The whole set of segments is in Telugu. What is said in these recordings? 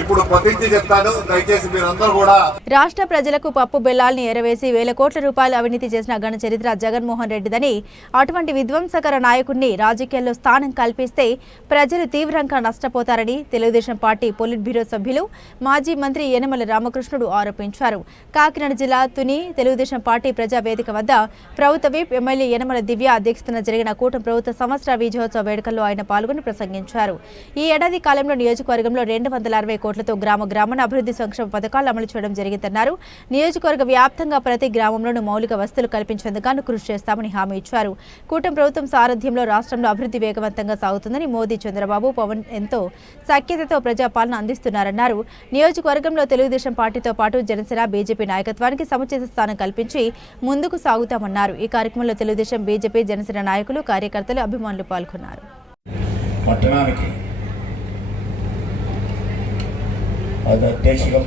ఇప్పుడు ప్రతిజ్ఞ చెప్తాను, దయచేసి మీరందరూ కూడా. రాష్ట్ర ప్రజలకు పప్పు బెల్లాల్ని ఎరవేసి వేల కోట్ల రూపాయలు అవినీతి చేసిన ఘన చరిత్ర జగన్మోహన్ రెడ్డిదని, అటువంటి విధ్వంసకర నాయకుడిని రాజకీయాల్లో స్థానం కల్పిస్తే ప్రజలు తీవ్రంగా నష్టపోతారని తెలుగుదేశం పార్టీ పొలిట్ బ్యూరో సభ్యులు మాజీ మంత్రి యనమల రామకృష్ణుడు ఆరోపించారు. కాకినాడ జిల్లా తుని తెలుగుదేశం పార్టీ ప్రజావేదిక వద్ద ప్రభుత్వ విప్ ఎమ్మెల్యే యనమల దివ్య అధ్యక్షతన జరిగిన కూటమి ప్రభుత్వ సంవత్సర విజయోత్సవ వేడుకల్లో ఆయన పాల్గొని ప్రసంగించారు. ఈ ఏడాది కాలంలో నియోజకవర్గంలో 260 కోట్లతో గ్రామాన అభివృద్ధి సంక్షేమ పథకాలు అమలు చేయడం జరిగిందన్నారు. నియోజకవర్గ వ్యాప్తంగా ప్రతి గ్రామంలోనూ మౌలిక వసతులు కల్పించేందుకు కృషి చేస్తామని హామీ ఇచ్చారు. కూటమి ప్రభుత్వం సారథ్యంలో రాష్ట్రంలో అభివృద్ధి వేగవంతంగా సాగుతుందని, మోదీ, చంద్రబాబు, పవన్ ఎంతో సఖ్యతతో ప్రజాపాలన అందిస్తున్నారన్నారు. నియోజకవర్గంలో తెలుగుదేశం పార్టీతో పాటు జనసేన, బీజేపీ నాయకత్వానికి సముచిత స్థానం కల్పించి ముందుకు సాగుతామన్నారు. ఈ కార్యక్రమంలో తెలుగుదేశం, బీజేపీ, జనసేన నాయకులు, కార్యకర్తలు, అభిమానులు పాల్గొన్నారు.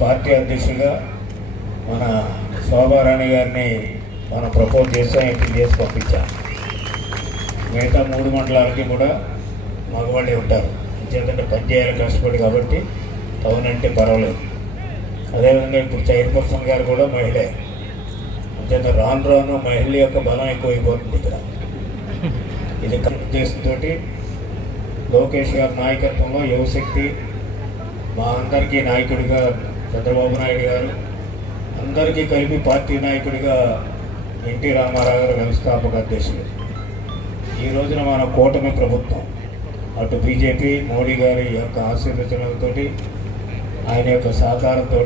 పార్టీ అధ్యక్షుడిగా మన శోభారాణి గారిని మనం ప్రపోజ్ చేసాం, ఎంపిక చేసి పంపించాం. మిగతా 3 మండలాలకి కూడా మగవాళ్ళే ఉంటారు, ఎందుకంటే పనిచేయాలి కష్టపడి కాబట్టి టౌన్ అంటే పర్వాలేదు. అదేవిధంగా ఇప్పుడు చైర్పర్సన్ గారు కూడా మహిళే, అంచేత రాను రాను మహిళ యొక్క బలం ఎక్కువైపోతుంది ఇక్కడ. ఇది ఉద్దేశంతో లోకేష్ గారి నాయకత్వంలో యువశక్తి, మా అందరికీ నాయకుడిగా చంద్రబాబు నాయుడు గారు, అందరికీ కలిపి పార్టీ నాయకుడిగా ఎన్టీ రామారావు గారు వ్యవస్థాపక అధ్యక్షులు. ఈ రోజున మన కూటమి ప్రభుత్వం అటు బీజేపీ మోడీ గారి యొక్క ఆశీర్వచనాలతో, ఆయన యొక్క సహకారంతో,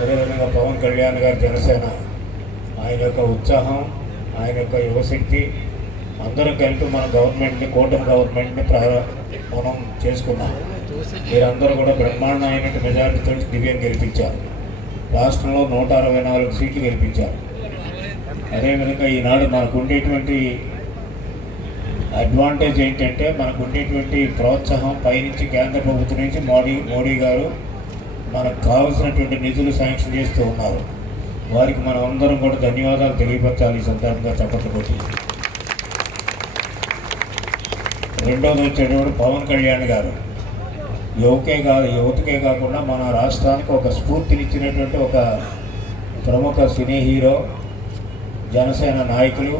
అదేవిధంగా పవన్ కళ్యాణ్ గారి జనసేన, ఆయన యొక్క ఉత్సాహం, ఆయన యొక్క యువశక్తి, అందరం కలిపి మన గవర్నమెంట్ని, కూటమి గవర్నమెంట్ని మనం చేసుకున్నాం. మీరందరూ కూడా బ్రహ్మాండమైన మెజారిటీతో దివ్యం గెలిపించారు. రాష్ట్రంలో 164 సీట్లు గెలిపించారు. అదేవిధంగా ఈనాడు మనకు ఉండేటువంటి అడ్వాంటేజ్ ఏంటంటే, మనకు ఉండేటువంటి ప్రోత్సాహం పైనుంచి కేంద్ర ప్రభుత్వం నుంచి మోడీ గారు మనకు కావాల్సినటువంటి నిధులు శాంక్షన్ చేస్తూ ఉన్నారు. వారికి మనం అందరం కూడా ధన్యవాదాలు తెలియపరచాలి ఈ సందర్భంగా చెప్పకపోతే. రెండోది వచ్చేటప్పుడు పవన్ కళ్యాణ్ గారు యువతకే కాకుండా మన రాష్ట్రానికి ఒక స్ఫూర్తినిచ్చినటువంటి ఒక ప్రముఖ సినీ హీరో, జనసేన నాయకులు.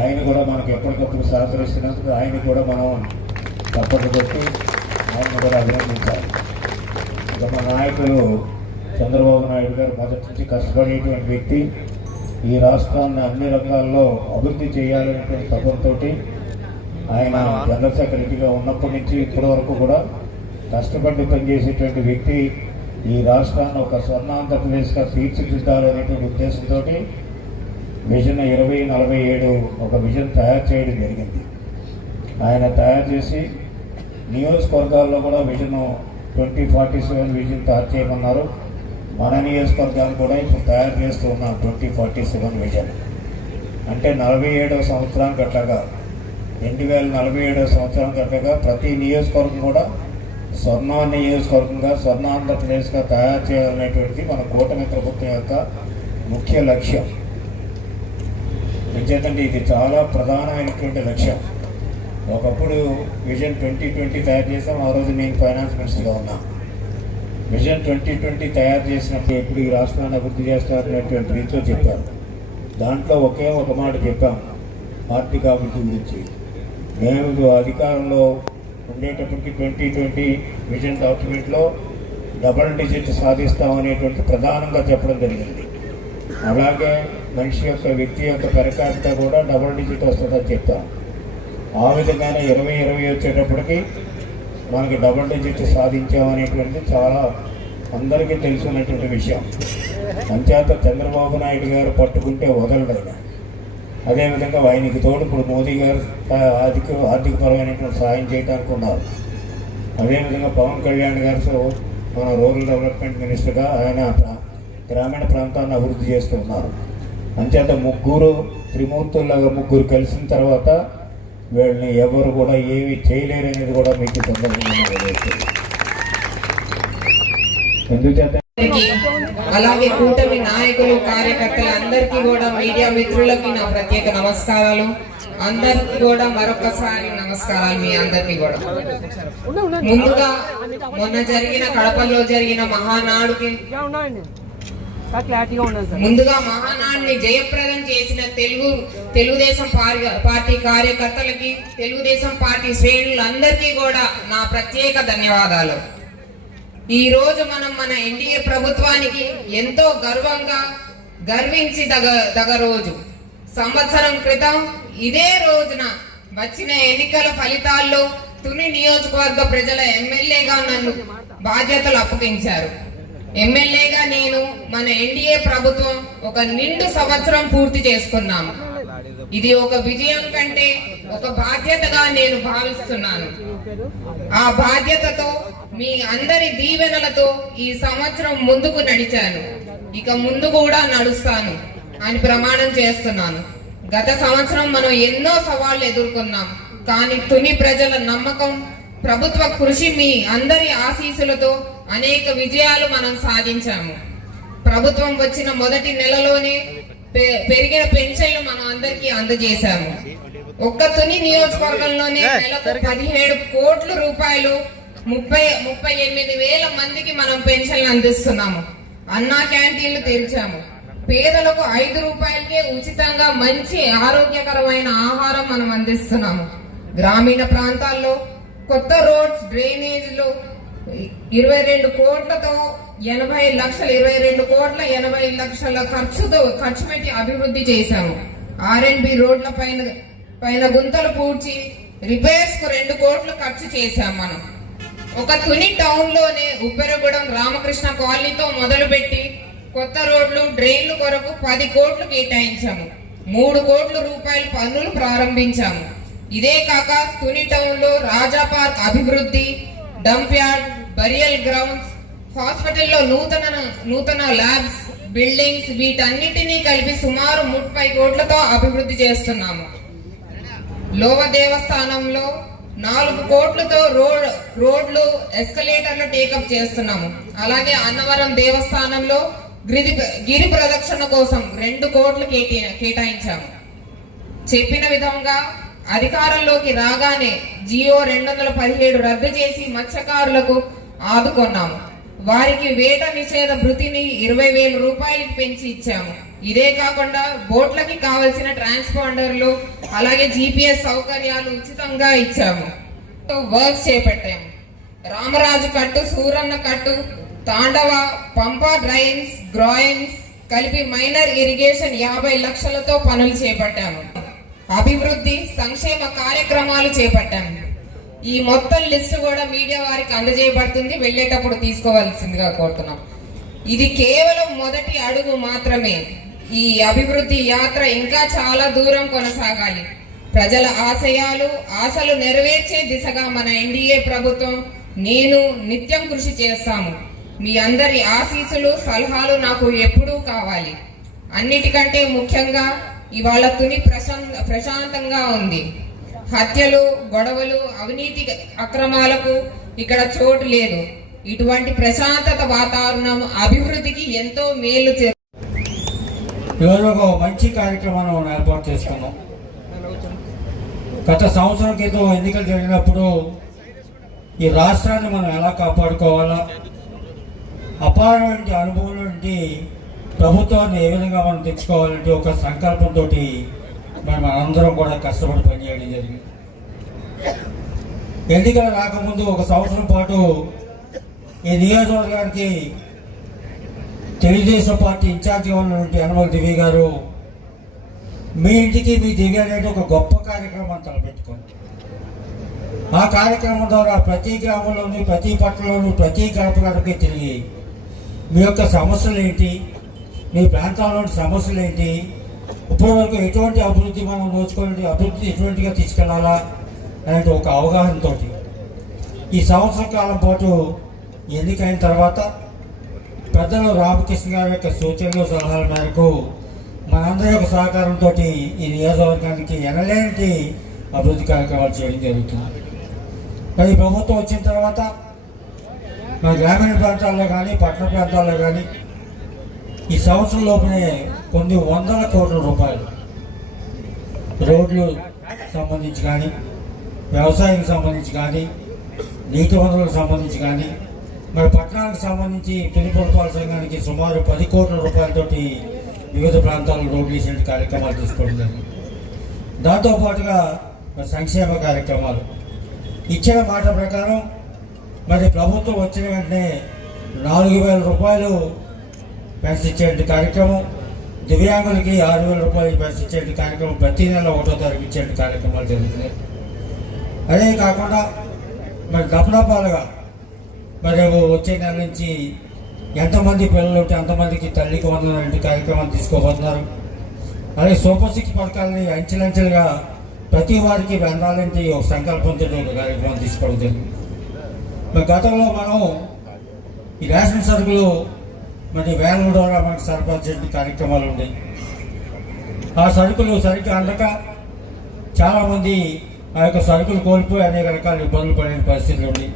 ఆయన కూడా మనకు ఎప్పటికప్పుడు సహకరిస్తున్నందుకు ఆయన కూడా మనం తప్పట్లు కొట్టి ఆయన కూడా అభినందించాలి. ఇక మన నాయకులు చంద్రబాబు నాయుడు గారు మొదటి నుంచి కష్టపడేటువంటి వ్యక్తి. ఈ రాష్ట్రాన్ని అన్ని రంగాల్లో అభివృద్ధి చేయాలనేటువంటి తపంతో ఆయన జనరల్ సెక్రటరీగా ఉన్నప్పటి నుంచి ఇప్పటి వరకు కూడా కష్టపడి పనిచేసేటువంటి వ్యక్తి. ఈ రాష్ట్రాన్ని ఒక స్వర్ణాంధ్రప్రదేశ్గా తీర్చిదిద్దాలనేటువంటి ఉద్దేశంతో విజన్ 2047 ఒక విజన్ తయారు చేయడం జరిగింది. ఆయన తయారు చేసి నియోజకవర్గాల్లో కూడా విజన్ 2047 విజన్ తయారు చేయమన్నారు. మన నియోజకవర్గాలు కూడా ఇప్పుడు తయారు చేస్తూ ఉన్నాం 2047 విజన్. అంటే 47వ సంవత్సరానికి అట్లాగా 2047వ సంవత్సరానికి అట్లాగా ప్రతి నియోజకవర్గం కూడా నియోజకవర్గంగా స్వర్ణాంధ్రప్రదేశ్గా తయారు చేయాలనేటువంటిది మన కూటమి ప్రభుత్వం యొక్క ముఖ్య లక్ష్యం. ఎందుకంటే ఇది చాలా ప్రధానమైనటువంటి లక్ష్యం. ఒకప్పుడు విజన్ 2020 తయారు చేసాం, ఆ రోజు నేను ఫైనాన్స్ మినిస్టర్గా ఉన్నా. విజన్ 2020 తయారు చేసినప్పుడు ఎప్పుడు ఈ రాష్ట్రాన్ని అభివృద్ధి చేస్తారనేటువంటి రీతిలో చెప్పారు. దాంట్లో ఒకే ఒక మాట చెప్పాం, ఆర్థిక అభివృద్ధి గురించి. మేము అధికారంలో ఉండేటప్పటికి 2020 విజన్ డాక్యుమెంట్లో డబల్ డిజిట్ సాధిస్తామనేటువంటి ప్రధానంగా చెప్పడం జరిగింది. అలాగే మనిషి యొక్క వ్యక్తి యొక్క పెర్ క్యాపిటా కూడా డబల్ డిజిట్ వస్తుందని చెప్తాం. ఆ విధంగానే 2020 వచ్చేటప్పటికి మనకి డబల్ డిజిట్ సాధించామనేటువంటిది చాలా అందరికీ తెలుసున్నటువంటి విషయం. అంచేత చంద్రబాబు నాయుడు గారు పట్టుకుంటే వదలడైనా. అదేవిధంగా ఆయనకి తోడు ఇప్పుడు మోదీ గారు ఆర్థికపరమైనటువంటి సహాయం చేయడానికి ఉన్నారు. అదేవిధంగా పవన్ కళ్యాణ్ గారు మన రూరల్ డెవలప్మెంట్ మినిస్టర్గా ఆయన గ్రామీణ ప్రాంతాన్ని అభివృద్ధి చేస్తున్నారు. అంచేత త్రిమూర్తుల్లాగా ముగ్గురు కలిసిన తర్వాత వీళ్ళని ఎవరు కూడా ఏమి చేయలేరనేది కూడా మీకు సందర్భంగా ఎందుచేత అలాగే కూటమి నాయకులు కార్యకర్తలు అందరికీ కూడా మీడియా మిత్రులకి నా ప్రత్యేక నమస్కారాలు. అందరికి కూడా మరొకసారి నమస్కారాలు. మీ అందరికి కూడా ముందుగా మొన్న జరిగిన కడపలో జరిగిన మహానాడుకి ముందుగా మహానాడుని జయప్రదం చేసిన తెలుగుదేశం పార్టీ కార్యకర్తలకి, తెలుగుదేశం పార్టీ శ్రేణులందరికీ కూడా నా ప్రత్యేక ధన్యవాదాలు. ఈ రోజు మనం మన ఎన్డీఏ ప్రభుత్వానికి ఎంతో గర్వించి దగ రోజు. సంవత్సరం క్రితం ఇదే రోజున వచ్చిన ఎన్నికల ఫలితాల్లో తుని నియోజకవర్గ ప్రజల ఎమ్మెల్యేగా నన్ను బాధ్యతలు అప్పగించారు. ఎమ్మెల్యేగా నేను మన ఎన్డీఏ ప్రభుత్వం ఒక నిండు సంవత్సరం పూర్తి చేసుకున్నాము. ఇది ఒక విజయం కంటే ఒక బాధ్యతగా నేను భావిస్తున్నాను. ఆ బాధ్యతతో మీ అందరి దీవెనలతో ఈ సంవత్సరం ముందుకు నడిచాను, ఇక ముందు కూడా నడుస్తాను అని ప్రమాణం చేస్తున్నాను. గత సంవత్సరం మనం ఎన్నో సవాళ్లు ఎదుర్కొన్నాం, కానీ తుని ప్రజల నమ్మకం, ప్రభుత్వ కృషి, మీ అందరి ఆశీస్సులతో అనేక విజయాలు మనం సాధించాము. ప్రభుత్వం వచ్చిన మొదటి నెలలోనే పెరిగిన పెన్షన్లు మనం అందరికీ అందజేశాము. ఒక్క తుని నియోజకవర్గంలోనే నెలకు 17 కోట్ల రూపాయలు 38,000 మందికి మనం పెన్షన్లు అందిస్తున్నాము. అన్నా క్యాంటీన్లు తెరిచాము. పేదలకు 5 రూపాయలకే ఉచితంగా మంచి ఆరోగ్యకరమైన ఆహారం మనం అందిస్తున్నాము. గ్రామీణ ప్రాంతాల్లో కొత్త రోడ్స్, డ్రైనేజీలు 22 కోట్లతో 80 లక్షలు 22 కోట్ల 80 లక్షల ఖర్చు పెట్టి అభివృద్ధి చేశాము. R&B రోడ్ల పైన గుంతలు పూడ్చి రిపేర్స్ కు 2 కోట్లు ఖర్చు చేశాం. మనం ఒక తుని టౌన్ లోనే ఉప్పెరగూడెం రామకృష్ణ కాలనీతో మొదలుపెట్టి కొత్త రోడ్లు, డ్రైన్లు కొరకు 10 కోట్లు కేటాయించాము. 3 కోట్ల రూపాయల పనులు ప్రారంభించాము. ఇదే కాక తుని టౌన్ లో రాజా పార్క్ అభివృద్ధి, డంప్ యార్డ్, బరియల్ గ్రౌండ్స్, హాస్పిటల్లో నూతన ల్యాబ్స్, బిల్డింగ్స్ వీటన్నిటినీ కలిపి సుమారు 30 కోట్లతో అభివృద్ధి చేస్తున్నాము. లోవ దేవస్థానంలో 4 కోట్లతో రోడ్లు, ఎస్కలేటర్లు టేకప్ చేస్తున్నాము. అలాగే అన్నవరం దేవస్థానంలో గిరి ప్రదక్షిణ కోసం 2 కోట్లు కేటాయించాము. చెప్పిన విధంగా అధికారంలోకి రాగానే జియో 217 రద్దు చేసి మత్స్యకారులకు ఆదుకున్నాము. వారికి వేట నిషేధ భృతిని 20,000 రూపాయలకి పెంచి ఇచ్చాము. ఇదే కాకుండా బోట్లకి కావలసిన ట్రాన్స్పాండర్లు, అలాగే GPS సౌకర్యాలు ఉచితంగా ఇచ్చాము. వర్క్ చేపట్టాము. రామరాజు కట్టు, సూరన్న కట్టు, తాండవ, పంపా డ్రైన్స్, గ్రాయిన్స్ కలిపి మైనర్ ఇరిగేషన్ 50 లక్షలతో పనులు చేపట్టాము. అభివృద్ధి, సంక్షేమ కార్యక్రమాలు చేపట్టాము. ఈ మొత్తం లిస్టు కూడా మీడియా వారికి అందజేయబడుతుంది, వెళ్ళేటప్పుడు తీసుకోవాల్సిందిగా కోరుతున్నాం. ఇది కేవలం మొదటి అడుగు మాత్రమే. ఈ అభివృద్ధి యాత్ర ఇంకా చాలా దూరం కొనసాగాలి. ప్రజల ఆశలు నెరవేర్చే దిశగా మన ఎన్డీఏ ప్రభుత్వం, నేను నిత్యం కృషి చేస్తాము. మీ అందరి ఆశీస్సులు, సలహాలు నాకు ఎప్పుడూ కావాలి. అన్నిటికంటే ముఖ్యంగా ఇవాళ తుని ప్రశాంతంగా ఉంది. హత్యలు, గొడవలు, అవినీతి అక్రమాలకు ఇక్కడ చోటు లేదు. ఇటువంటి ప్రశాంతత వాతావరణం అభివృద్ధికి ఎంతో మేలు. ఈరోజు ఒక మంచి కార్యక్రమాన్ని మనం ఏర్పాటు చేసుకున్నాం. గత సంవత్సరం క్రితం ఎన్నికలు జరిగినప్పుడు ఈ రాష్ట్రాన్ని మనం ఎలా కాపాడుకోవాలా, అపారమైన అనుభవం నుండి ప్రభుత్వాన్ని ఏ విధంగా మనం తెచ్చుకోవాలంటే ఒక సంకల్పంతో మనందరం కూడా కష్టపడి పనిచేయడం జరిగింది. ఎన్నికలు రాకముందు ఒక సంవత్సరం పాటు ఈ నియోజకవర్గానికి తెలుగుదేశం పార్టీ ఇన్ఛార్జిగా ఉన్నటువంటి యనమల దివ్య గారు మీ ఇంటికి మీ దివ్య అనేది ఒక గొప్ప కార్యక్రమాన్ని తలపెట్టుకోండి. ఆ కార్యక్రమం ద్వారా ప్రతి గ్రామంలోని, ప్రతి పట్టణంలోని, ప్రతి గడపకి తిరిగి మీ యొక్క సమస్యలు ఏంటి, మీ ప్రాంతాల్లోని సమస్యలు ఏంటి, ఇప్పటి వరకు ఎటువంటి అభివృద్ధి మనం నోచుకోవాలి, అభివృద్ధి ఎటువంటిగా తీసుకెళ్లాలా అనే ఒక అవగాహనతో ఈ సంవత్సర కాలం పాటు ఎన్నికైన తర్వాత పెద్దలు రామకృష్ణ గారి యొక్క సూచనలు, సలహాల మేరకు మనందరి యొక్క సహకారంతో ఈ నియోజకవర్గానికి ఎనలేని అభివృద్ధి కార్యక్రమాలు చేయడం జరుగుతుంది. మరి ప్రభుత్వం వచ్చిన తర్వాత మన గ్రామీణ ప్రాంతాల్లో కానీ పట్టణ ప్రాంతాల్లో కానీ ఈ సంవత్సరం లోపునే కొన్ని వందల కోట్ల రూపాయలు రోడ్లు సంబంధించి కానీ వ్యవసాయం సంబంధించి కానీ నీటి వనరులకు సంబంధించి కానీ మరి పట్టణానికి సంబంధించి పులిపురపాల సంఘానికి సుమారు 10 కోట్ల రూపాయలతోటి వివిధ ప్రాంతాల్లో రోడ్లు వేసే కార్యక్రమాలు తీసుకోవడం జరిగింది. దాంతోపాటుగా సంక్షేమ కార్యక్రమాలు ఇచ్చిన మాట ప్రకారం మరి ప్రభుత్వం వచ్చిన వెంటనే 4,000 రూపాయలు పెన్షన్ ఇచ్చే కార్యక్రమం, దివ్యాంగులకి 6,000 రూపాయలు పెన్షన్ ఇచ్చే కార్యక్రమం ప్రతి నెల 1వ తారీఖు ఇచ్చే కార్యక్రమాలు జరుగుతున్నాయి. అదే కాకుండా మరి దఫదఫాలుగా మరి వచ్చే నెల నుంచి ఎంతమంది పిల్లలు ఉంటే అంతమందికి తల్లికి వందనం కార్యక్రమాలు తీసుకోబోతున్నారు. అలాగే సూపర్ 6 పథకాలని అంచెలంచెలుగా ప్రతి వారికి వెందాలంటే ఒక సంకల్పంతో ఒక కార్యక్రమం తీసుకోవడం జరిగింది. మరి గతంలో మనం ఈ రేషన్ సరుకులు మరి వ్యాన్ల ద్వారా మనకు సరఫరా చేసే కార్యక్రమాలు ఉన్నాయి. ఆ సరుకులు సరిగ్గా అందక చాలామంది ఆ యొక్క సరుకులు కోల్పోయి అనేక రకాల ఇబ్బందులు పడిన పరిస్థితులు ఉన్నాయి.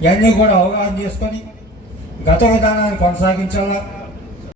ఇవన్నీ కూడా అవగాహన చేసుకొని గత విధానాన్ని కొనసాగించాలా,